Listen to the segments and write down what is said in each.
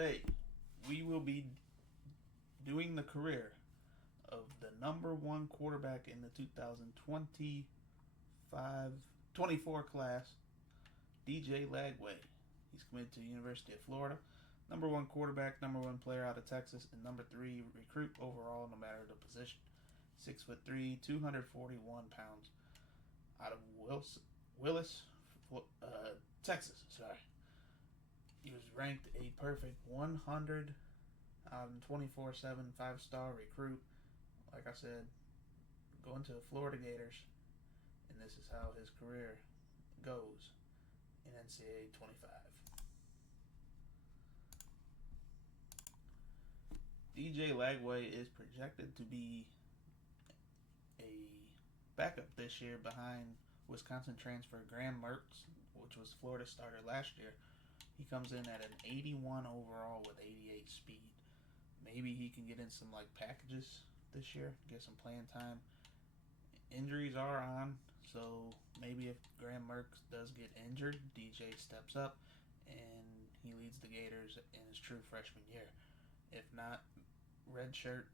Today, we will be doing the career of the number one quarterback in the 2024 class, DJ Lagway. He's committed to the University of Florida. Number one quarterback, number one player out of Texas, and number three recruit overall, no matter the position. 6'3", 241 pounds, out of Willis, Texas. He was ranked a perfect 100 out of 24/7 5-star recruit. Like I said, going to the Florida Gators, and this is how his career goes in NCAA 25. DJ Lagway is projected to be a backup this year behind Wisconsin transfer Graham Mertz, which was Florida's starter last year. He comes in at an 81 overall with 88 speed. Maybe he can get in some packages this year, get some playing time. Injuries are on, so maybe if Graham Mertz does get injured, DJ steps up and he leads the Gators in his true freshman year. If not, redshirt,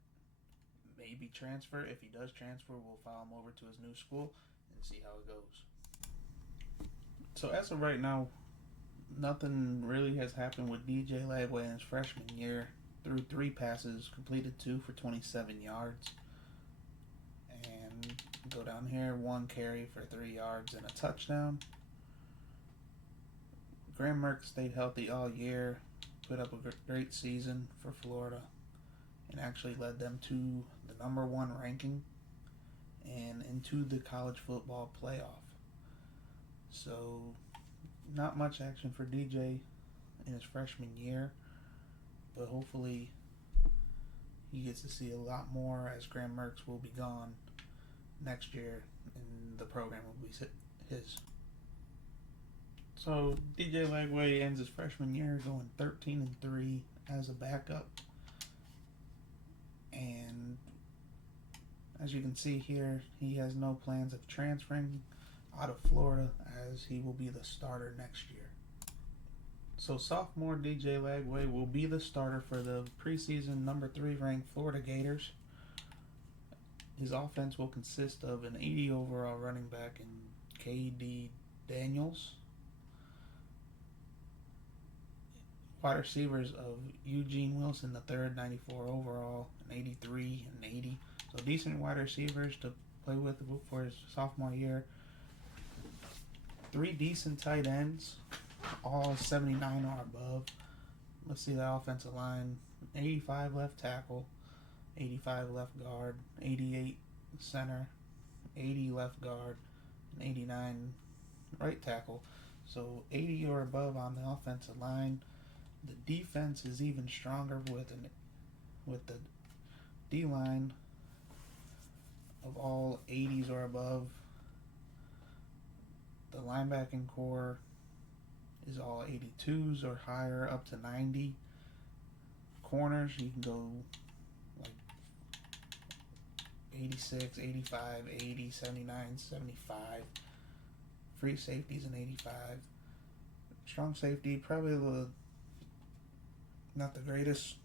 maybe transfer. If he does transfer, we'll file him over to his new school and see how it goes. So as of right now, nothing really has happened with DJ Lagway in his freshman year. Threw 3 passes, completed 2 for 27 yards. And go down here, 1 carry for 3 yards and a touchdown. Graham Mertz stayed healthy all year, put up a great season for Florida, and actually led them to the number 1 ranking and into the college football playoff. So, not much action for DJ in his freshman year, but hopefully he gets to see a lot more as Graham Mertz will be gone next year and the program will be his. So DJ Lagway ends his freshman year going 13-3 as a backup, and as you can see here, he has no plans of transferring out of Florida as he will be the starter next year. So sophomore DJ Lagway will be the starter for the preseason number 3 ranked Florida Gators. His offense will consist of an 80 overall running back in K.D. Daniels, wide receivers of Eugene Wilson III, 94 overall, and 83 and 80. So decent wide receivers to play with for his sophomore year. 3 decent tight ends, all 79 or above. Let's see the offensive line. 85 left tackle, 85 left guard, 88 center, 80 left guard, and 89 right tackle. So 80 or above on the offensive line. The defense is even stronger with the D-line of all 80s or above. The linebacking core is all 82s or higher, up to 90. Corners, you can go 86, 85, 80, 79, 75. Free safeties in 85. Strong safety, probably not the greatest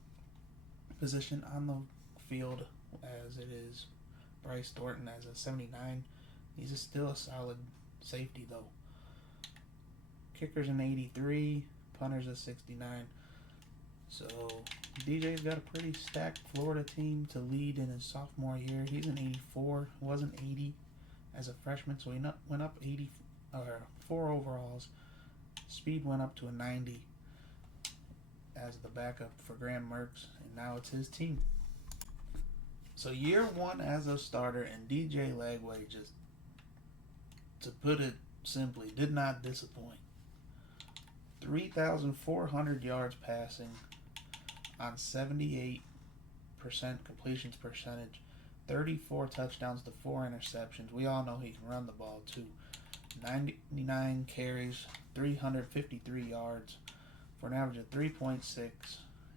position on the field as it is Bryce Thornton as a 79. He's still a solid safety though. Kickers in 83, punters at 69. So DJ's got a pretty stacked Florida team to lead in his sophomore year. He's an 84, wasn't 80 as a freshman, so he went up 4 overalls. Speed went up to a 90 as the backup for Graham Mertz, and now it's his team. So year 1 as a starter, and DJ Lagway, just to put it simply, did not disappoint. 3,400 yards passing on 78% completions percentage, 34 touchdowns to 4 interceptions. We all know he can run the ball too. 99 carries, 353 yards for an average of 3.6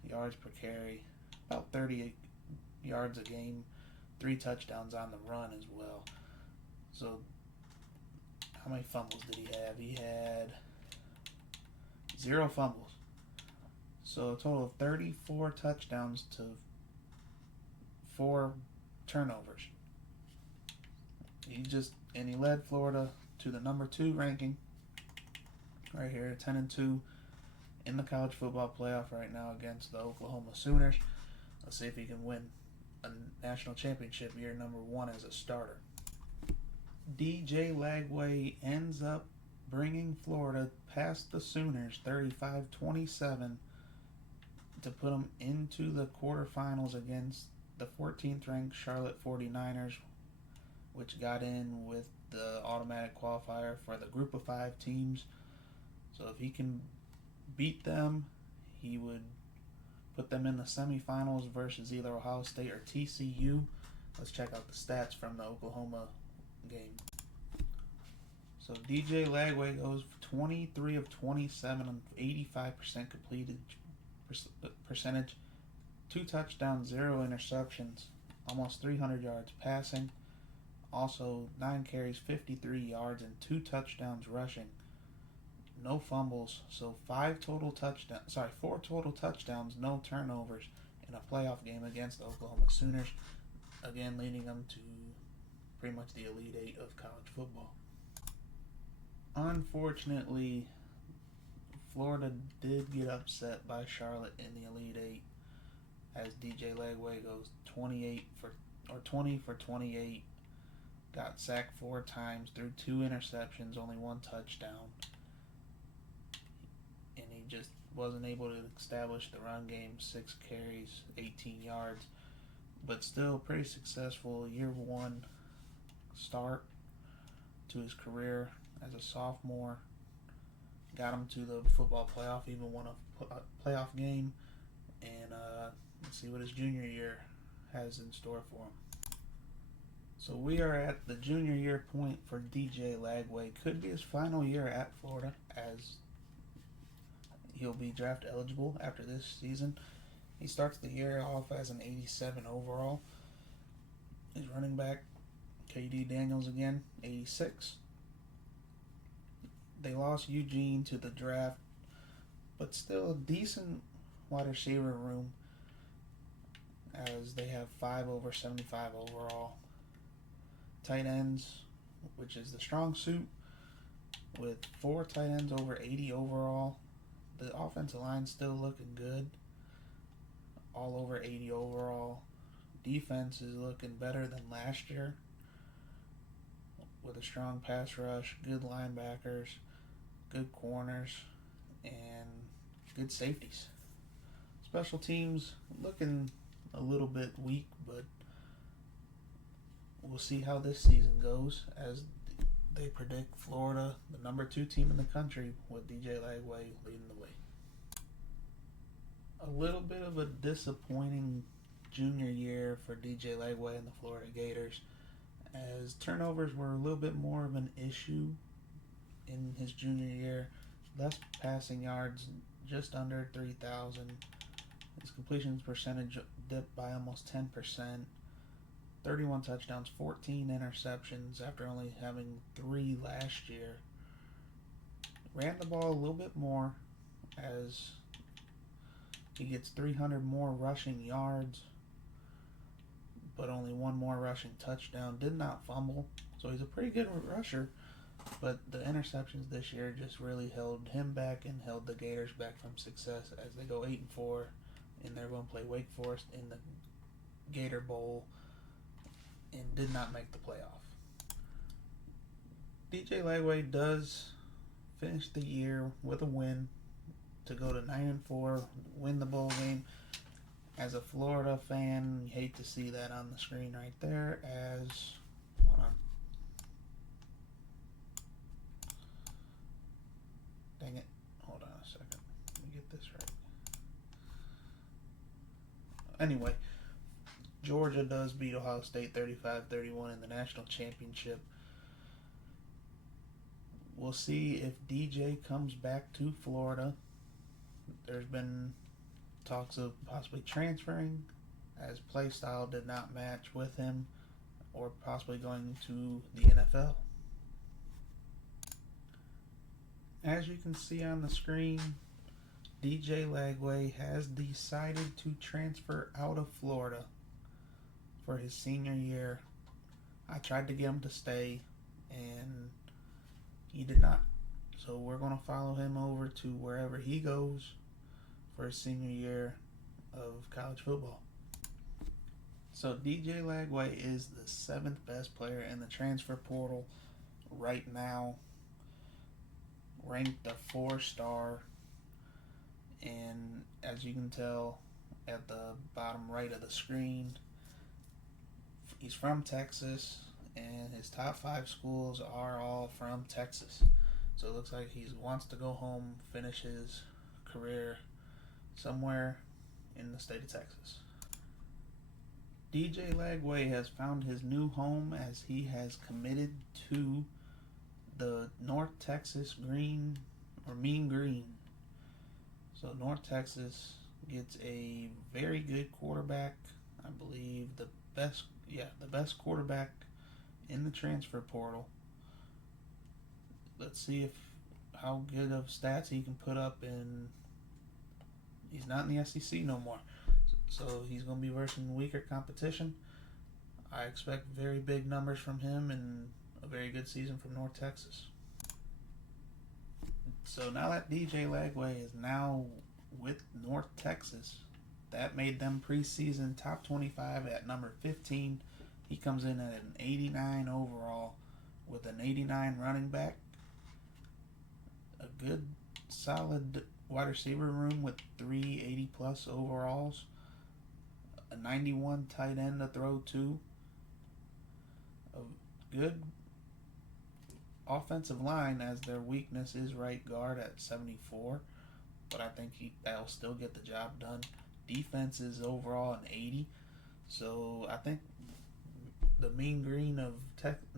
yards per carry, about 38 yards a game, 3 touchdowns on the run as well. So how many fumbles did he have? He had 0 fumbles. So a total of 34 touchdowns to 4 turnovers. He led Florida to the number 2 ranking right here, 10-2 in the college football playoff right now against the Oklahoma Sooners. Let's see if he can win a national championship year number 1 as a starter. DJ Lagway ends up bringing Florida past the Sooners 35-27 to put them into the quarterfinals against the 14th ranked Charlotte 49ers, which got in with the automatic qualifier for the group of 5 teams. So if he can beat them, he would put them in the semifinals versus either Ohio State or TCU. Let's check out the stats from the Oklahoma game. So DJ Lagway goes 23 of 27 on 85% completed percentage, 2 touchdowns, 0 interceptions, almost 300 yards passing, also 9 carries, 53 yards, and 2 touchdowns rushing. No fumbles, so 4 total touchdowns, no turnovers in a playoff game against the Oklahoma Sooners, again leading them to pretty much the Elite 8 of college football. Unfortunately, Florida did get upset by Charlotte in the Elite 8 as DJ Lagway goes 20 for 28, got sacked 4 times, threw 2 interceptions, only 1 touchdown. And he just wasn't able to establish the run game, 6 carries, 18 yards. But still pretty successful year 1 start to his career as a sophomore. Got him to the football playoff, even won a playoff game. And let's see what his junior year has in store for him. So we are at the junior year point for DJ Lagway. Could be his final year at Florida, as he'll be draft eligible after this season. He starts the year off as an 87 overall. His running back, KD Daniels again, 86. They lost Eugene to the draft, but still a decent wide receiver room, as they have 5 over 75 overall. Tight ends, which is the strong suit, with 4 tight ends over 80 overall. The offensive line still looking good, all over 80 overall. Defense is looking better than last year, with a strong pass rush, good linebackers, good corners, and good safeties. Special teams looking a little bit weak, but we'll see how this season goes, as they predict Florida the number 2 team in the country, with DJ Lagway leading the way. A little bit of a disappointing junior year for DJ Lagway and the Florida Gators, as turnovers were a little bit more of an issue in his junior year. Less passing yards, just under 3,000. His completion percentage dipped by almost 10%. 31 touchdowns, 14 interceptions after only having 3 last year. Ran the ball a little bit more, as he gets 300 more rushing yards, but only 1 more rushing touchdown. Did not fumble, so he's a pretty good rusher. But the interceptions this year just really held him back and held the Gators back from success, as they go 8-4, and they're going to play Wake Forest in the Gator Bowl, and did not make the playoff. DJ Lagway does finish the year with a win to go to 9-4, win the bowl game. As a Florida fan, you hate to see that on the screen right there, as hold on. Dang it. Hold on a second. Let me get this right. Anyway, Georgia does beat Ohio State 35-31 in the national championship. We'll see if DJ comes back to Florida. There's been talks of possibly transferring, as play style did not match with him, or possibly going to the NFL. As you can see on the screen, DJ Lagway has decided to transfer out of Florida for his senior year. I tried to get him to stay, and he did not. So we're going to follow him over to wherever he goes for his senior year of college football. So DJ Lagway is the 7th best player in the transfer portal right now, ranked a 4-star, and as you can tell at the bottom right of the screen, he's from Texas, and his top 5 schools are all from Texas. So it looks like he wants to go home, finish his career somewhere in the state of Texas. DJ Lagway has found his new home as he has committed to the North Texas Mean Green. So North Texas gets a very good quarterback. I believe the best quarterback in the transfer portal. Let's see how good of stats he can put up in. He's not in the SEC no more, so he's going to be versus weaker competition. I expect very big numbers from him and a very good season from North Texas. So now that DJ Lagway is now with North Texas, that made them preseason top 25 at number 15. He comes in at an 89 overall with an 89 running back, a good solid wide receiver room with 380 plus overalls, a 91 tight end to throw to, a good offensive line as their weakness is right guard at 74, but I think that'll still get the job done. Defense is overall an 80, so I think the Mean Green of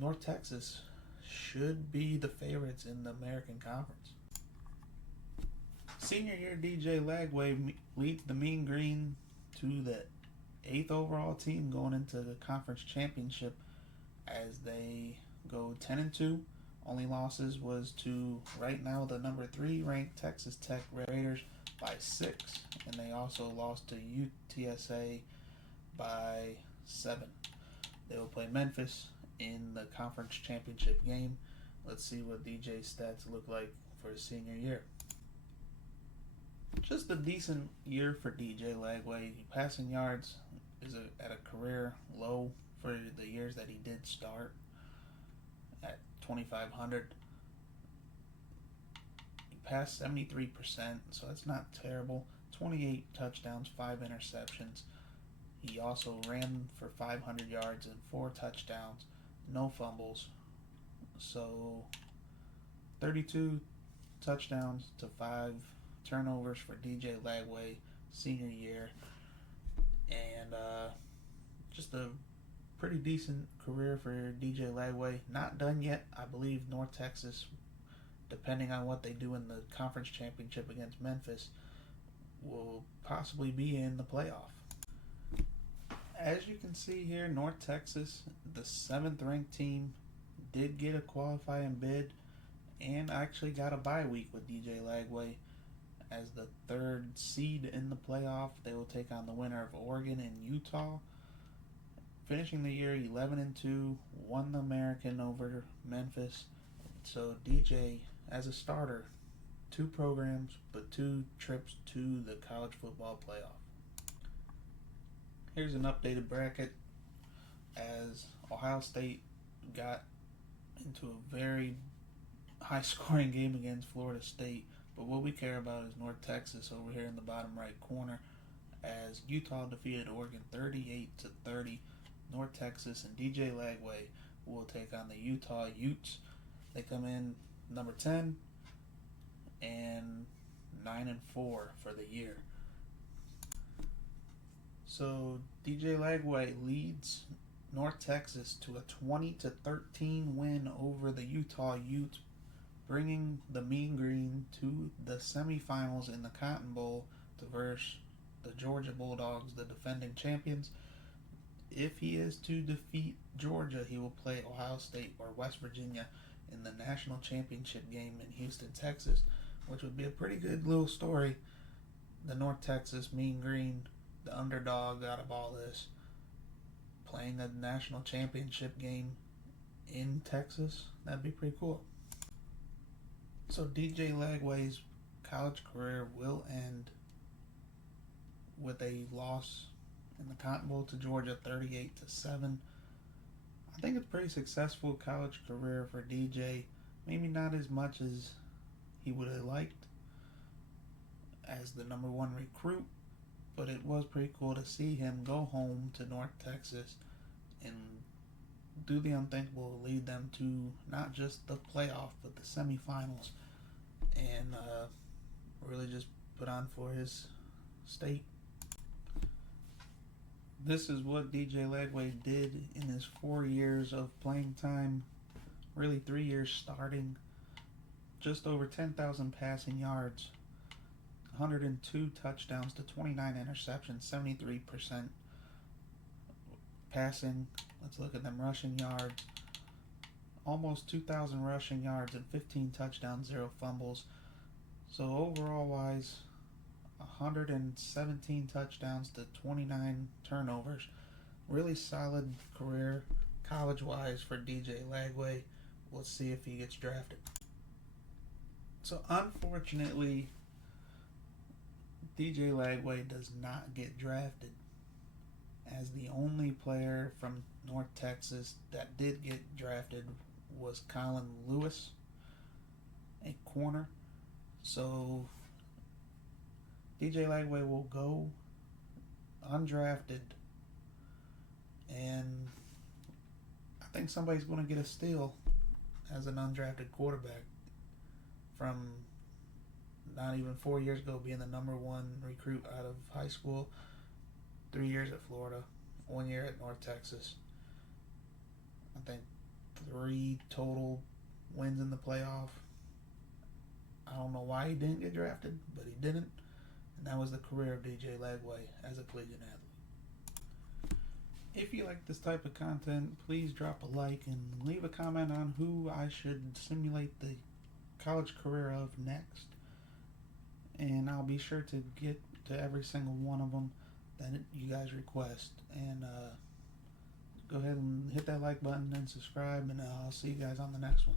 North Texas should be the favorites in the American Conference. Senior year DJ Lagway leads the Mean Green to the 8th overall team going into the conference championship as they go 10-2. Only losses was to right now the number 3 ranked Texas Tech Raiders by 6, and they also lost to UTSA by 7. They will play Memphis in the conference championship game. Let's see what DJ's stats look like for his senior year. Just a decent year for DJ Lagway. Passing yards is at a career low for the years that he did start at 2,500. He passed 73%, so that's not terrible. 28 touchdowns, 5 interceptions. He also ran for 500 yards and 4 touchdowns, no fumbles. So 32 touchdowns to 5 turnovers for DJ Lagway senior year, and just a pretty decent career for DJ Lagway. Not done yet. I believe North Texas, depending on what they do in the conference championship against Memphis, will possibly be in the playoff. As you can see here, North Texas, the 7th ranked team, did get a qualifying bid and actually got a bye week with DJ Lagway. As the 3rd seed in the playoff, they will take on the winner of Oregon and Utah. Finishing the year 11-2, won the American over Memphis. So DJ, as a starter, 2 programs, but 2 trips to the college football playoff. Here's an updated bracket as Ohio State got into a very high-scoring game against Florida State. But what we care about is North Texas over here in the bottom right corner as Utah defeated Oregon 38-30. North Texas and DJ Lagway will take on the Utah Utes. They come in number 10 and 9-4 for the year. So DJ Lagway leads North Texas to a 20-13 win over the Utah Utes, bringing the Mean Green to the semifinals in the Cotton Bowl to verse the Georgia Bulldogs, the defending champions. If he is to defeat Georgia, he will play Ohio State or West Virginia in the national championship game in Houston, Texas, which would be a pretty good little story the North Texas Mean Green, the underdog out of all this, playing the national championship game in Texas. That'd be pretty cool. So DJ Lagway's college career will end with a loss in the Cotton Bowl to Georgia, 38-7. I think it's a pretty successful college career for DJ. Maybe not as much as he would have liked as the number one recruit, but it was pretty cool to see him go home to North Texas and do the unthinkable, lead them to not just the playoff but the semifinals, and really just put on for his state. This is what DJ Lagway did in his 4 years of playing time, really 3 years starting. Just over 10,000 passing yards, 102 touchdowns to 29 interceptions, 73% passing. Let's look at them rushing yards. Almost 2,000 rushing yards and 15 touchdowns, 0 fumbles. So overall wise, 117 touchdowns to 29 turnovers. Really solid career college-wise for DJ Lagway. We'll see if he gets drafted. So unfortunately, DJ Lagway does not get drafted, as the only player from North Texas that did get drafted was Colin Lewis, a corner. So DJ Lagway will go undrafted, and I think somebody's going to get a steal as an undrafted quarterback from not even 4 years ago being the number one recruit out of high school, 3 years at Florida, 1 year at North Texas. I think 3 total wins in the playoff. I don't know why he didn't get drafted, but he didn't. And that was the career of DJ Lagway as a collegiate athlete. If you like this type of content, please drop a like and leave a comment on who I should simulate the college career of next. And I'll be sure to get to every single one of them that you guys request. And go ahead and hit that like button and subscribe, and I'll see you guys on the next one.